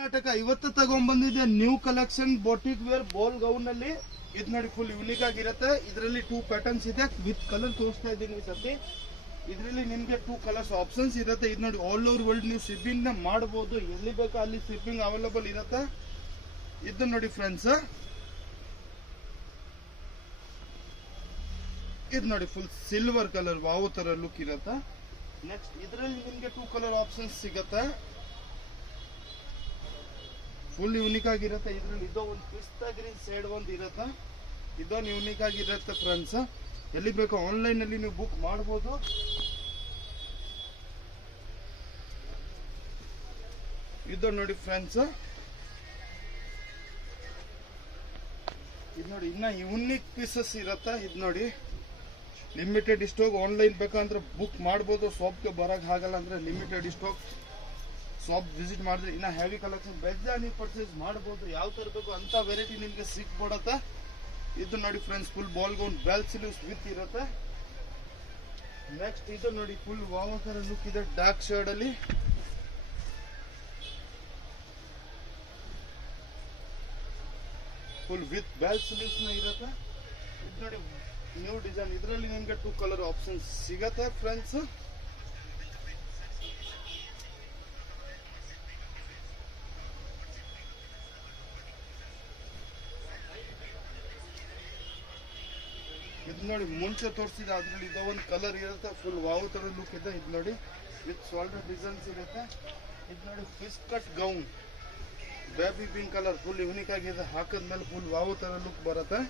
ಕರ್ನಾಟಕ ಇವತ್ತು ತಗೊಂಡ್ಬಂದಿದೆ new collection boutique wear ಬೋಲ್ gown ಅಲ್ಲಿ. ಇದು ನೋಡಿ ಫುಲ್ ಯೂನಿಕ್ ಆಗಿರುತ್ತೆ. ಇದರಲ್ಲಿ 2 ಪ್ಯಾಟರ್ನ್ಸ್ ಇದೆ ವಿತ್ ಕಲರ್ ತೋರಿಸ್ತಾ ಇದ್ದೀನಿ ಈ ಸತಿ. ಇದರಲ್ಲಿ ನಿಮಗೆ 2 ಕಲರ್ಸ್ ಆಪ್ಷನ್ಸ್ ಇರುತ್ತೆ. ಇದು ನೋಡಿ ಆಲ್ ಓವರ್ ವರ್ಲ್ಡ್ ನೀವು ಶಿಪ್ಪಿಂಗ್ ನ ಮಾಡಬಹುದು, ಎಲ್ಲಿ ಬೇಕಾ ಅಲ್ಲಿ ಶಿಪ್ಪಿಂಗ್ ಅವೈಲೇಬಲ್ ಇರುತ್ತೆ. ಇದು ನೋಡಿ ಫ್ರೆಂಡ್ಸ್, ಇದು ನೋಡಿ ಫುಲ್ ಸಿಲ್ವರ್ ಕಲರ್ ವಾವ್ ತರ ಲುಕ್ ಇರುತ್ತೆ. ನೆಕ್ಸ್ಟ್ ಇದರಲ್ಲಿ ನಿಮಗೆ 2 ಕಲರ್ ಆಪ್ಷನ್ಸ್ ಸಿಗುತ್ತೆ, ಫುಲ್ ಯೂನಿಕ್ ಆಗಿರುತ್ತೆ. ಇದರಲ್ಲಿ ಇದೋ ಒಂದು ಪಿಸ್ತಾ ಗ್ರೀನ್ ಶೇಡ್ ಒಂದು ಇರುತ್ತೆ, ಇದೊಂದು ಯೂನಿಕ್ ಆಗಿರುತ್ತೆ ಫ್ರೆಂಡ್ಸ್. ಎಲ್ಲಿ ಬೇಕು ಆನ್ಲೈನ್ ಅಲ್ಲಿ ನೀವು ಬುಕ್ ಮಾಡಬಹುದು. ಇದು ನೋಡಿ ಫ್ರೆಂಡ್ಸ್, ಇದು ನೋಡಿ ಇನ್ನ ಯೂನಿಕ್ ಪೀಸಸ್ ಇರುತ್ತೆ. ಇದು ನೋಡಿ ಲಿಮಿಟೆಡ್ ಸ್ಟಾಕ್, ಆನ್ಲೈನ್ ಬೇಕಂದ್ರೆ ಬುಕ್ ಮಾಡ್ಬೋದು. ಶಾಪ್ಗೆ ಬರಕ್ ಆಗಲ್ಲ ಅಂದ್ರೆ ಲಿಮಿಟೆಡ್ ಸ್ಟಾಕ್ ಶಾಪ್ ವಿಸಿಟ್ ಮಾಡಿದ್ರೆ ಇನ್ನ ಹೆವಿ ಕಲೆಕ್ಷನ್ ಬೇಜಾನ್ ನೀವು ಪರ್ಚೇಸ್ ಮಾಡಬಹುದು. ಯಾವ ತರ ಬೇಕು ಅಂತ ವೆರೈಟಿ ನಿಮ್ಗೆ ಸಿಕ್ಬಿಡತ್ತೆ. ಇದು ನೋಡಿ friends full ball gown bell sleeves with ಇರುತ್ತೆ. ನೆಕ್ಸ್ಟ್ ಇದು ನೋಡಿ ಫುಲ್ ವಾವ್ ತರ ಲುಕ್ ಇದೆ ಡಾರ್ಕ್ ಶೇಡ್ ಅಲ್ಲಿ. ಫುಲ್ ವಿತ್ ಬೆಲ್ ಸ್ಲೀವ್ಸ್ ನ ಇರುತ್ತೆ. ಇದು ನೋಡಿ ನ್ಯೂ ಡಿಸೈನ್, ಇದರಲ್ಲಿ ನಿಮ್ಗೆ 2 ಕಲರ್ ಆಪ್ಷನ್ಸ್ ಸಿಗತ್ತೆ ಫ್ರೆಂಡ್ಸ್. ಇದು ನೋಡಿ ಮುಂಚೆ ತೋರಿಸಿದ ಅದ್ರಲ್ಲಿ ಇದೋ ಒಂದು ಕಲರ್ ಇರುತ್ತೆ, ಫುಲ್ ವಾವ್ ತರ ಲುಕ್ ಇದೆ. ಇದು ನೋಡಿ ವಿತ್ ಶೋಲ್ಡರ್ ಡಿಸೈನ್ಸ್ ಇರುತ್ತೆ. ಇದು ನೋಡಿ fish cut gown baby pink colour full unique ಆಗಿದೆ. ಹಾಕಿದ್ಮೇಲೆ ಫುಲ್ ವಾವ್ ತರ ಲುಕ್ ಬರುತ್ತೆ.